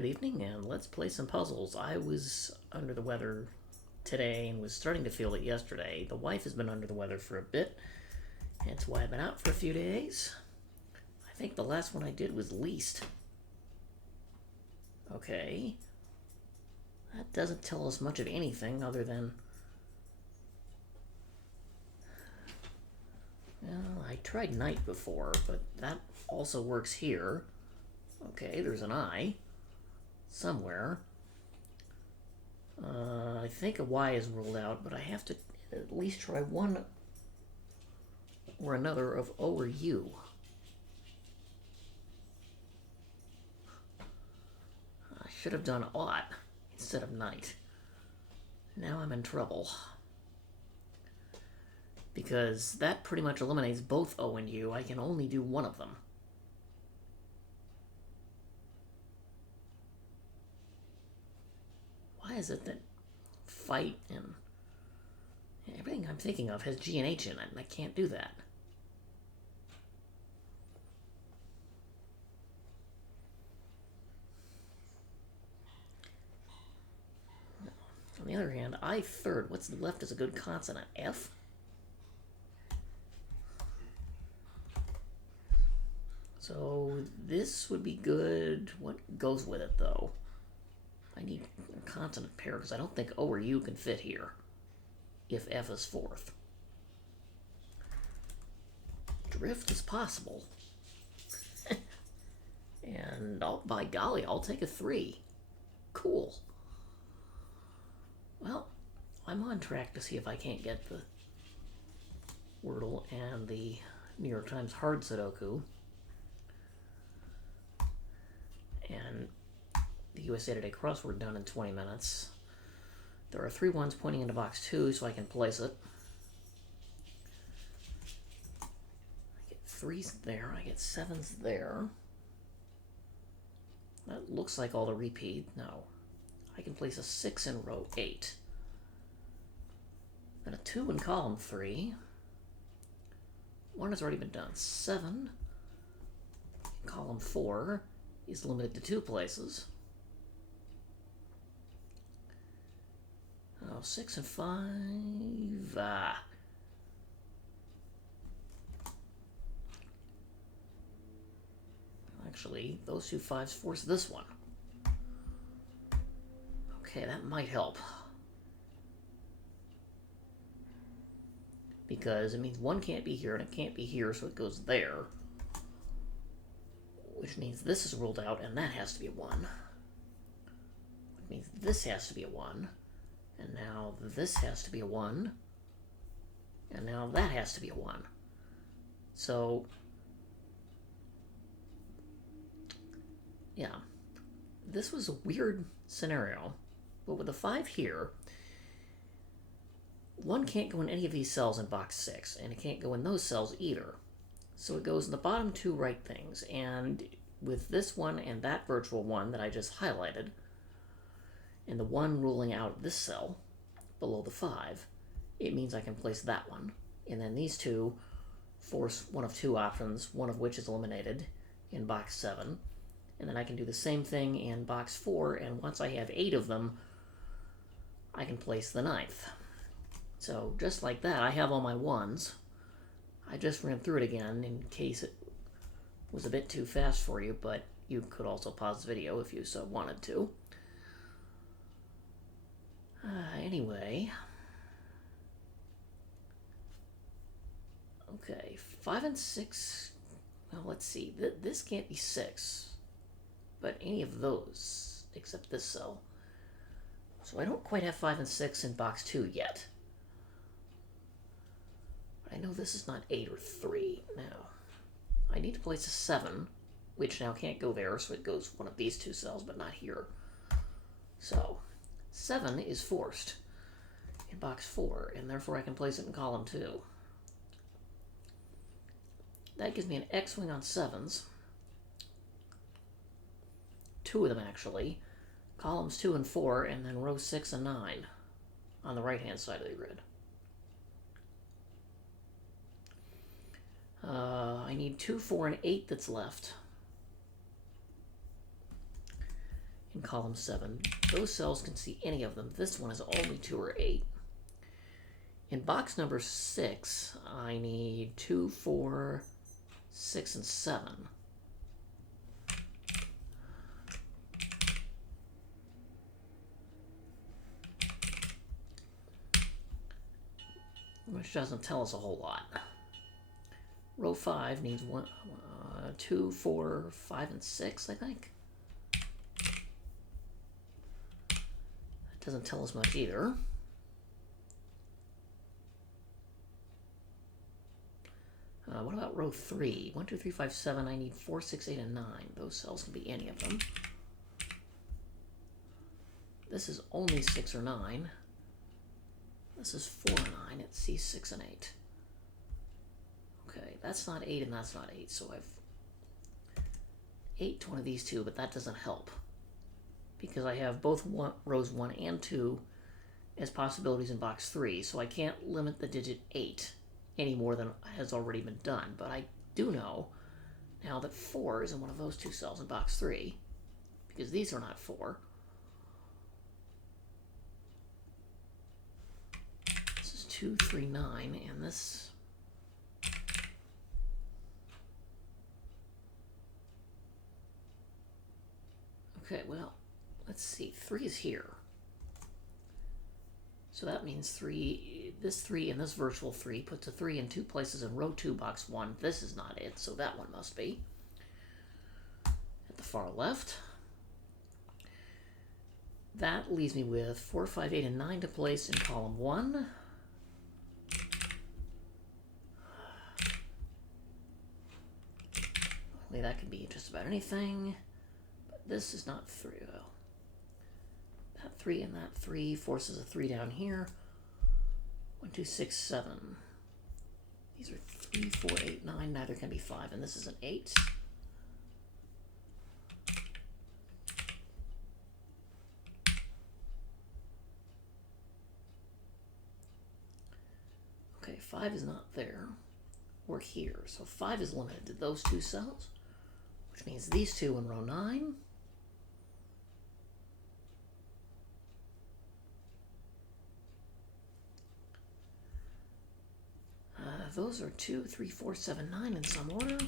Good evening, and let's play some puzzles. I was under the weather today and was starting to feel it yesterday. The wife has been under the weather for a bit, hence why I've been out for a few days. I think the last one I did was least. Okay. That doesn't tell us much of anything other than... Well, I tried night before, but that also works here. Okay, there's an I somewhere. I think a Y is ruled out, but I have to at least try one or another of O or U. I should have done ought instead of night. Now I'm in trouble. Because that pretty much eliminates both O and U. I can only do one of them. Why is it that fight and everything I'm thinking of has G and H in it, and I can't do that? On the other hand, I third. What's left is a good consonant. F? So this would be good. What goes with it, though? I need a consonant pair because I don't think O or U can fit here if F is fourth. Drift is possible. And by golly, I'll take a 3. Cool. Well, I'm on track to see if I can't get the Wordle and the New York Times Hard Sudoku and the USA Today crossword done in 20 minutes. There are 3 ones pointing into box 2, so I can place it. I get 3s there, I get 7s there. That looks like all the repeat. No. I can place a 6 in row 8. Then a 2 in column 3. 1 has already been done. 7 in column 4 is limited to 2 places. Oh, 6 and 5. Actually, those 2 5s force this one. Okay, that might help. Because it means 1 can't be here and it can't be here, so it goes there. Which means this is ruled out and that has to be a 1. Which means this has to be a 1. And now this has to be a 1. And now that has to be a 1. So, yeah. This was a weird scenario. But with the 5 here, 1 can't go in any of these cells in box 6. And it can't go in those cells either. So it goes in the bottom 2 right things. And with this one and that virtual 1 that I just highlighted, and the 1 ruling out this cell below the 5, it means I can place that one. And then these 2 force one of 2 options, one of which is eliminated in box 7. And then I can do the same thing in box 4, and once I have 8 of them, I can place the 9th. So just like that, I have all my 1s. I just ran through it again in case it was a bit too fast for you, but you could also pause the video if you so wanted to. Anyway. Okay, 5 and 6. Well, let's see. This can't be 6. But any of those, except this cell. So I don't quite have 5 and 6 in box 2 yet. But I know this is not 8 or 3 now. I need to place a 7, which now can't go there, so it goes one of these 2 cells, but not here. So 7 is forced in box 4, and therefore I can place it in column 2. That gives me an X-wing on 7s. 2 of them, actually. Columns 2 and 4, and then row 6 and 9 on the right-hand side of the grid. I need 2, 4, and 8 that's left. in column 7. Those cells can see any of them. This one is only 2 or 8. In box number 6, I need 2, 4, 6, and 7. Which doesn't tell us a whole lot. Row 5 needs 2, 4, 5, and 6, I think. That doesn't tell us much either. What about row 3? 1, 2, 3, 5, 7. I need 4, 6, 8, and 9. Those cells can be any of them. This is only 6 or 9. This is 4 and 9. It's C6 and 8. Okay, that's not 8 and that's not 8, so I've 8 to one of these two, but that doesn't help because I have both rows 1 and 2 as possibilities in box 3, so I can't limit the digit 8 any more than has already been done. But I do know now that 4 is in one of those two cells in box 3 because these are not 4. This is 2, 3, 9, and this... Okay, well, let's see. 3 is here. So that means 3, this 3 and this virtual 3 puts a 3 in 2 places in row 2, box 1. This is not it, so that one must be. At the far left. That leaves me with 4, 5, 8, and 9 to place in column 1. Only that can be just about anything. This is not 3. Well, that 3 and that 3 forces a 3 down here. 1, 2, 6, 7. These are 3, 4, 8, 9. Neither can be 5, and this is an 8. Okay, 5 is not there or here, so 5 is limited to those two cells, which means these two in row 9. Those are 2, 3, 4, 7, 9 in some order.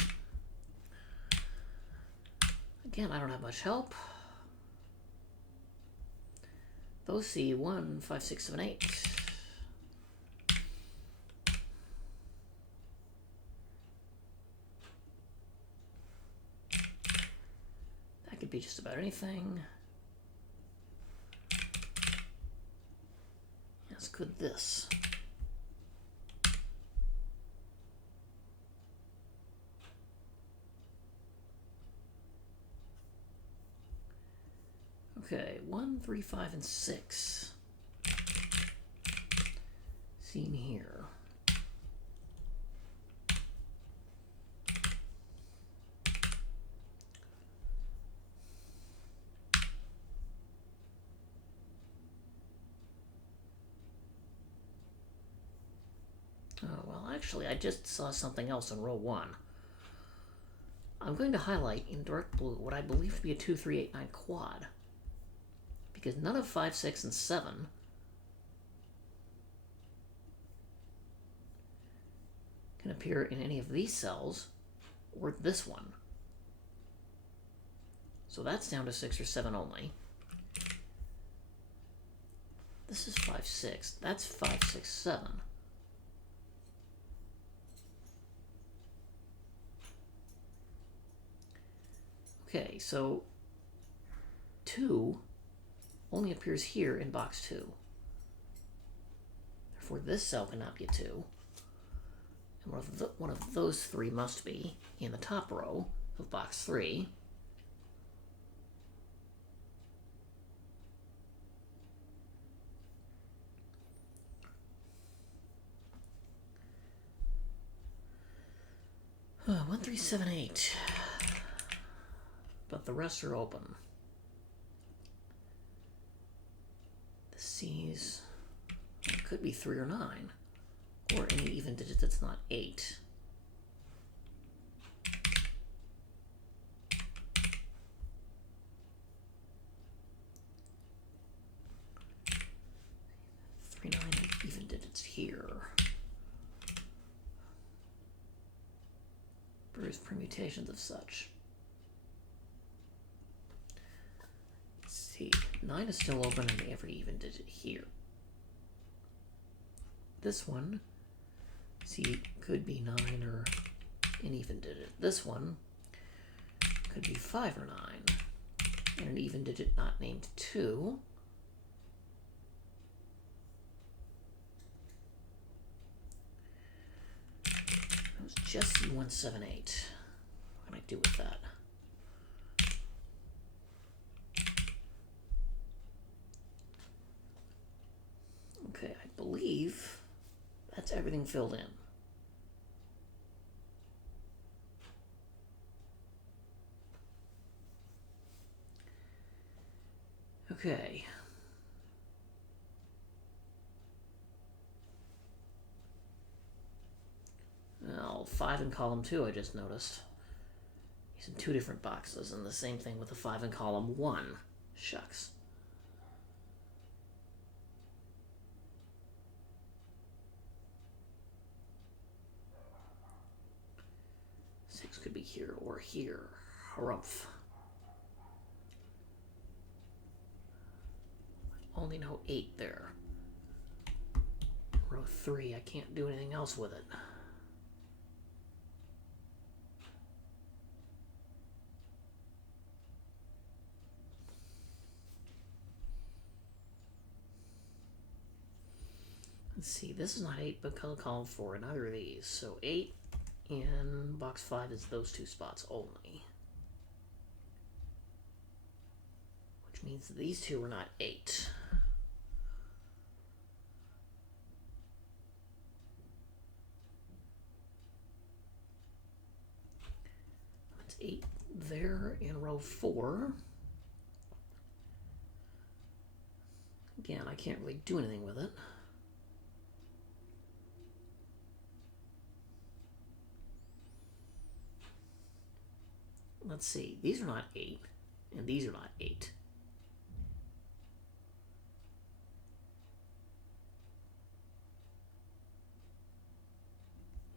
Again, I don't have much help. Those see 1, 5, 6, 7, 8. That could be just about anything. As could this. Okay, 1, 3, 5, and 6. Seen here. Oh, well, actually, I just saw something else in row 1. I'm going to highlight in dark blue what I believe to be a 2, 3, 8, 9 quad. Because none of 5, 6, and 7 can appear in any of these cells or this one. So that's down to 6 or 7 only. This is 5, 6. That's 5, 6, 7. Okay, so 2 only appears here in box 2. Therefore, this cell cannot be a 2. And one of those 3 must be in the top row of box 3. Oh, 1, 3, 7, 8. But the rest are open. C's could be 3 or 9, or any even digit that's not 8. digits here. Various permutations of such. Let's see, 9 is still open in every even digit here. This one, see, could be 9 or an even digit. This one could be 5 or 9, and an even digit not named 2. That was just C178. What can I do with that? Okay, I believe that's everything filled in. Okay. Well, 5 in column 2, I just noticed. He's in 2 different boxes, and the same thing with the 5 in column 1. Shucks. Six could be here or here. Harumph. Only know 8 there. Row 3, I can't do anything else with it. Let's see, this is not 8, but column 4 in either of these. So 8 in box 5 is those 2 spots only. Which means these 2 are not 8. That's 8 there in row 4. Again, I can't really do anything with it. Let's see, these are not 8, and these are not 8.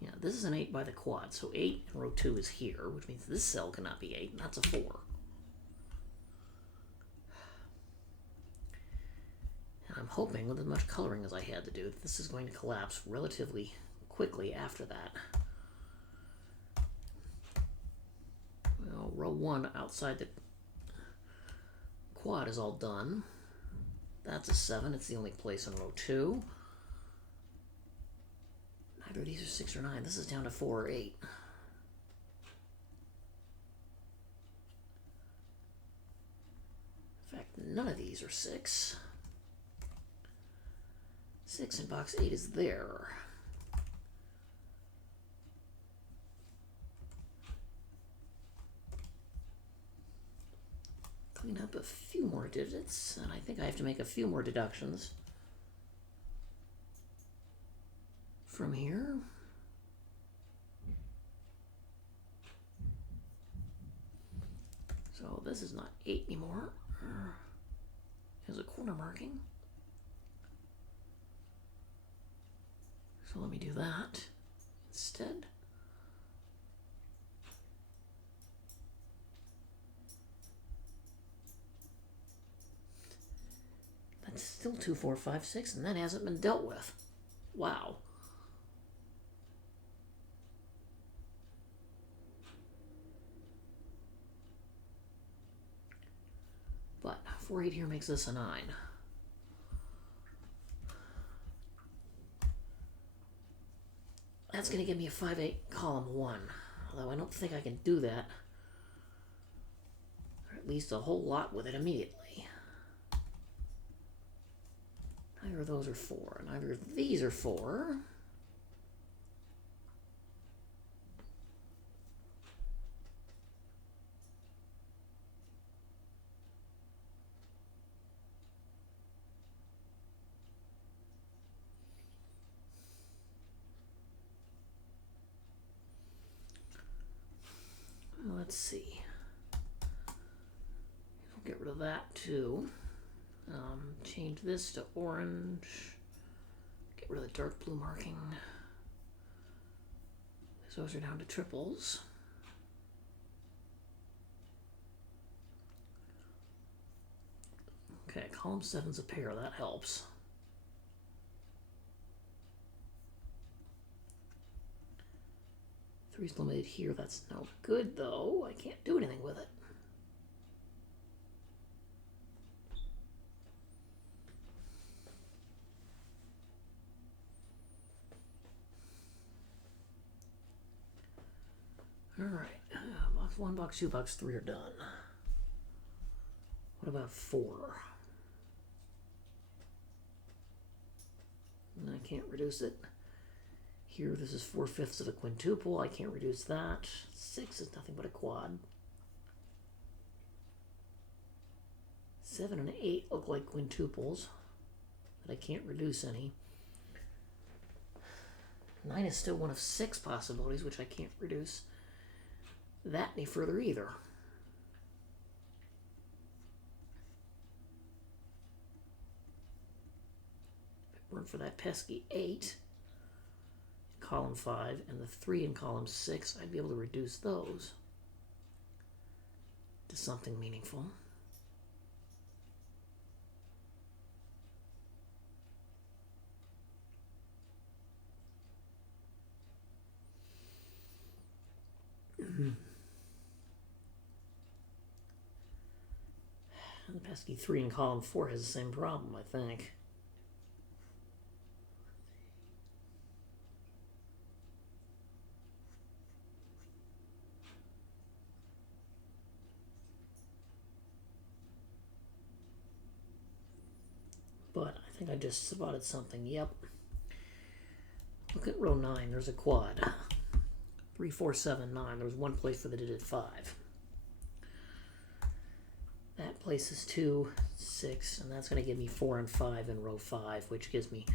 Yeah, this is an 8 by the quad, so 8 in row 2 is here, which means this cell cannot be 8, and that's a 4. And I'm hoping, with as much coloring as I had to do, that this is going to collapse relatively quickly after that. Well, row 1 outside the quad is all done. That's a 7. It's the only place in row 2. Neither of these are 6 or 9. This is down to 4 or 8. In fact, none of these are 6. 6 in box 8 is there. Clean up a few more digits, and I think I have to make a few more deductions from here. So this is not 8 anymore. There's a corner marking. So let me do that instead. That's still 2, 4, 5, 6, and that hasn't been dealt with. Wow. But 4, 8 here makes this a 9. That's going to give me a 5, 8 column 1. Although I don't think I can do that. Or at least a whole lot with it immediately. Neither of those are 4. Neither of these are 4. Let's see. I'll get rid of that too. Change this to orange. Get rid of the dark blue marking. So those are down to triples. Okay, column 7's a pair, that helps. Three's limited here, that's no good though. I can't do anything with it. Alright, box 1, box 2, box 3 are done. What about 4? I can't reduce it. Here, this is 4/5 of a quintuple. I can't reduce that. 6 is nothing but a quad. 7 and 8 look like quintuples, but I can't reduce any. 9 is still one of 6 possibilities, which I can't reduce that any further either. If it weren't for that pesky 8, column 5, and the 3 in column 6, I'd be able to reduce those to something meaningful. The pesky 3 in column 4 has the same problem, I think. But I think I just spotted something. Yep. Look at row 9. There's a quad. 3, 4, 7, 9. There's one place for the digit 5. That place is 2, 6, and that's going to give me 4 and 5 in row 5, which gives me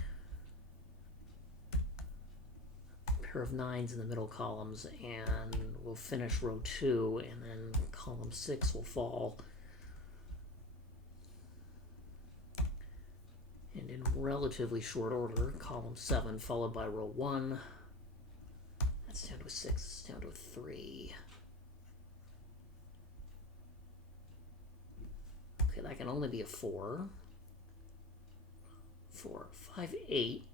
a pair of 9s in the middle columns, and we'll finish row 2, and then column 6 will fall. And in relatively short order, column 7 followed by row 1. That's down to a 6, it's down to a 3. Okay, that can only be a 4. 4, 5, 8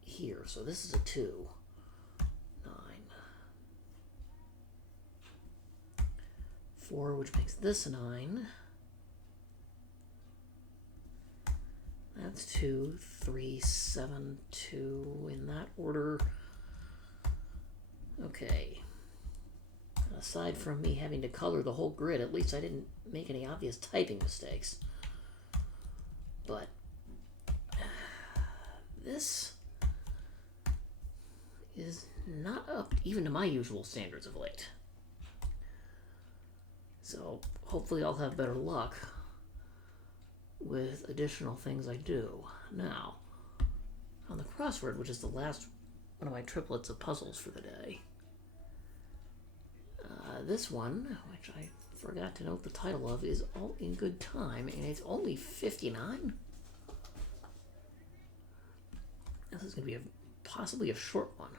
here, so this is a 2. 9. 4, which makes this a 9. That's 2, 3, 7, 2 in that order. Okay. Aside from me having to color the whole grid, at least I didn't make any obvious typing mistakes. But this is not up even to my usual standards of late. So hopefully I'll have better luck with additional things I do. Now, on the crossword, which is the last one of my triplets of puzzles for the day, this one, which I forgot to note the title of, is All in Good Time, and it's only 59. This is going to be possibly a short one.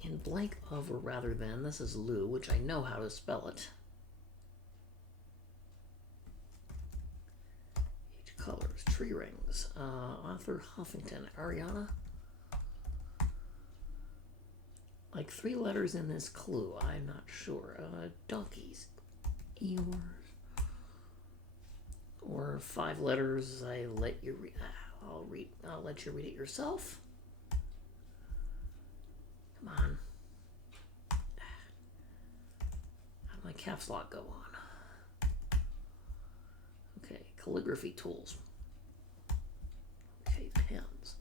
In blank of or rather than, this is Lou, which I know how to spell it. Colors, tree rings, Arthur Huffington, Ariana. Like 3 letters in this clue, I'm not sure. Donkeys, Eeyores, or 5 letters. I let you read. I'll let you read it yourself. Come on. How did my caps lock go on? Okay, calligraphy tools. Okay, pens.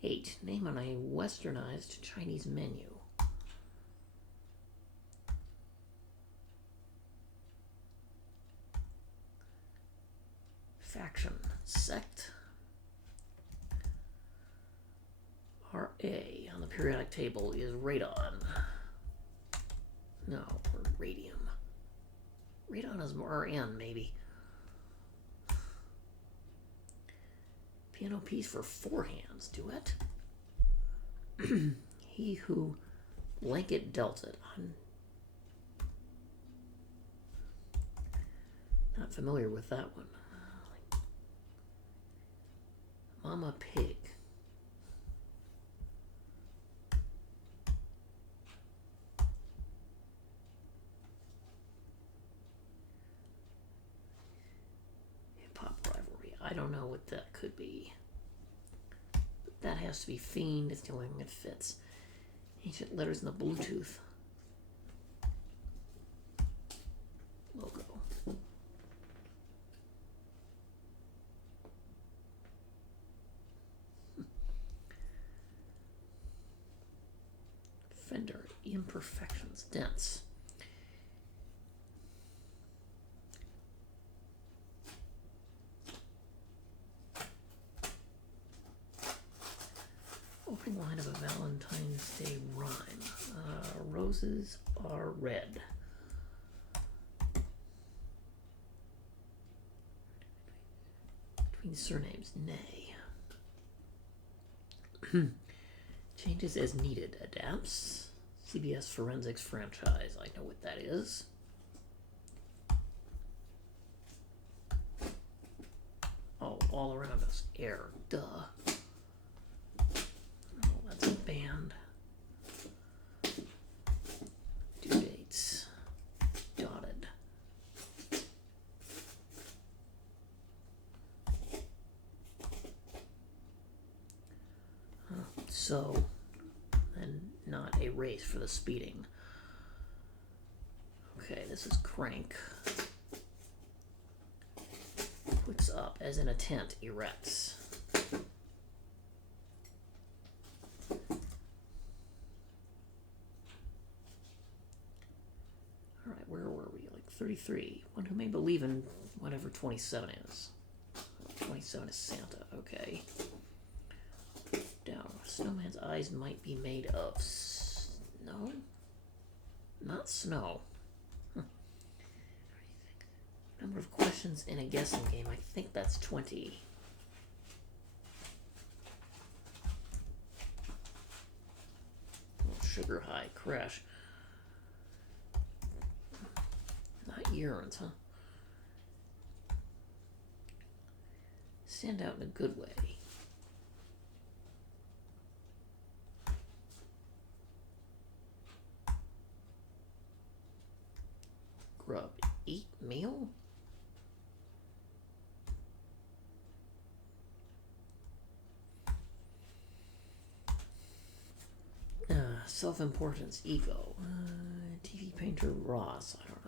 8. Name on a westernized Chinese menu. Faction. Sect. RA on the periodic table is radon. No, or radium. Radon is more RN, maybe. Piano piece for 4 hands. Duet. He who blanket dealt it. I'm not familiar with that one. Mama Pig. Hip-hop rivalry. I don't know what that could be. But that has to be Fiend. It's the only thing that fits. Ancient letters in the Bluetooth logo. Fender imperfections, dents. Opening line of a Valentine's Day rhyme. Roses are red. Between surnames, nay. Changes as needed. Adapts. CBS Forensics franchise. I know what that is. Oh, all around us. Air. Duh. Oh, that's a band. Due dates. Dotted. So, and not a race for the speeding. Okay, this is crank. Puts up, as in a tent, erects. Alright, where were we? Like 33. One who may believe in whatever 27 is. 27 is Santa, okay. Down. Snowman's eyes might be made of snow? Not snow. Number of questions in a guessing game. I think that's 20. Oh, sugar high. Crash. Not urines, huh? Stand out in a good way. Grub. Eat meal? Self-importance. Ego. TV painter Ross. I don't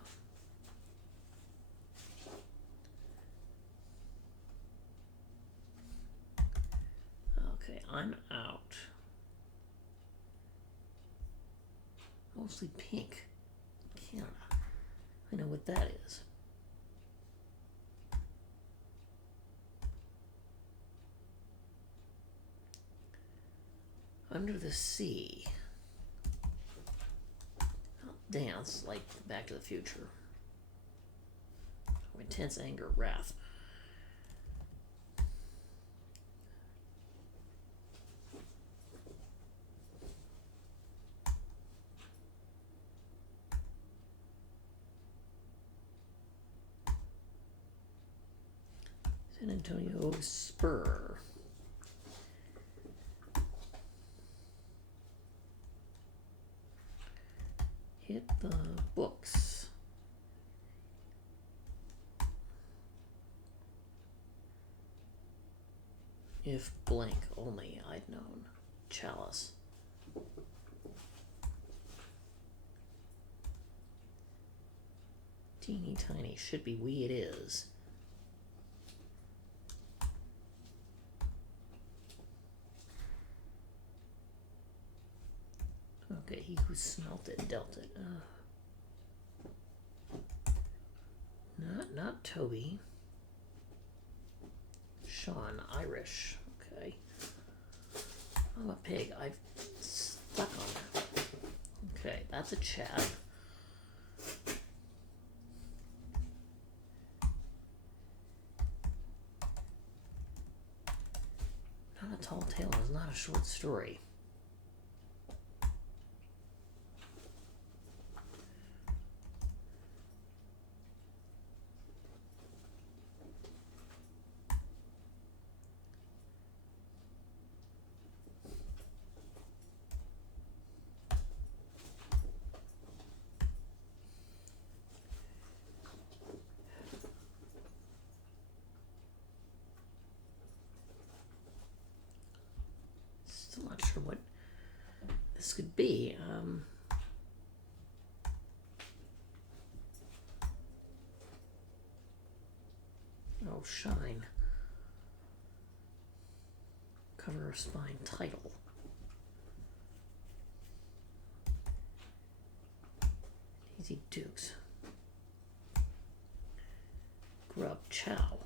know. Okay, I'm out. Mostly pink. Canada. I know what that is. Under the sea. I'll dance like Back to the Future. Intense anger, wrath. San Antonio Spur. Hit the books. If blank only I'd known. Chalice. Teeny tiny. Should be we it is. Okay, he who smelt it dealt it. Not Toby. Sean, Irish. Okay. I'm a pig. I've stuck on that. Okay, that's a chat. Tall Tale is not a short story. Still not sure what this could be. Oh, Shine. Cover or spine title. Easy Dukes. Grub Chow.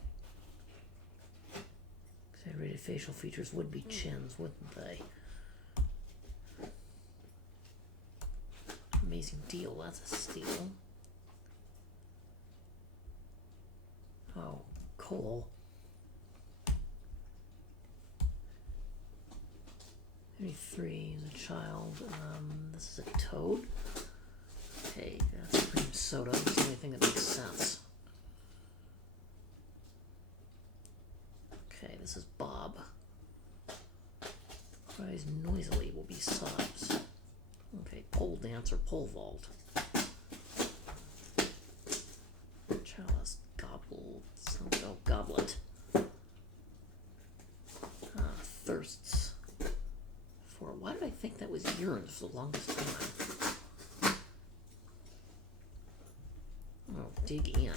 Rated facial features would be chins, wouldn't they? Amazing Deal, that's a steal. Oh, Cole. 33 is a child. This is a toad. Okay, that's cream soda. That's the only thing that makes sense. Okay, this is Bob. Cries noisily will be sobs. Okay, pole dance or pole vault. Chalice, goblet. Thirsts. For why did I think that was yearns for the longest time? Oh, dig in.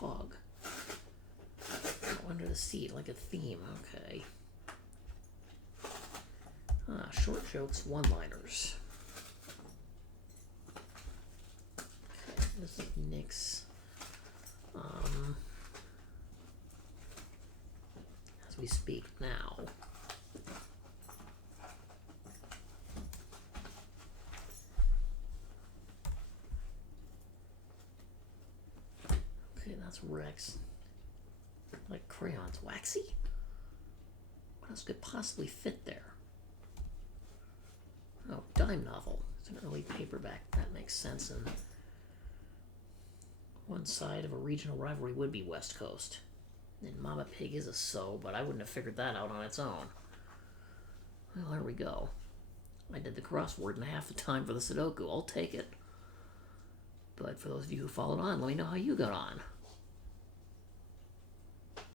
Hog. Under the seat, like a theme, okay. Short jokes, one-liners. Okay, this is Nick's. As we speak now. Okay, that's Rex. Like crayons. Waxy? What else could possibly fit there? Oh, dime novel. It's an early paperback. That makes sense. And one side of a regional rivalry would be West Coast. And Mama Pig is a so, but I wouldn't have figured that out on its own. Well, there we go. I did the crossword in half the time for the Sudoku. I'll take it. But for those of you who followed on, let me know how you got on.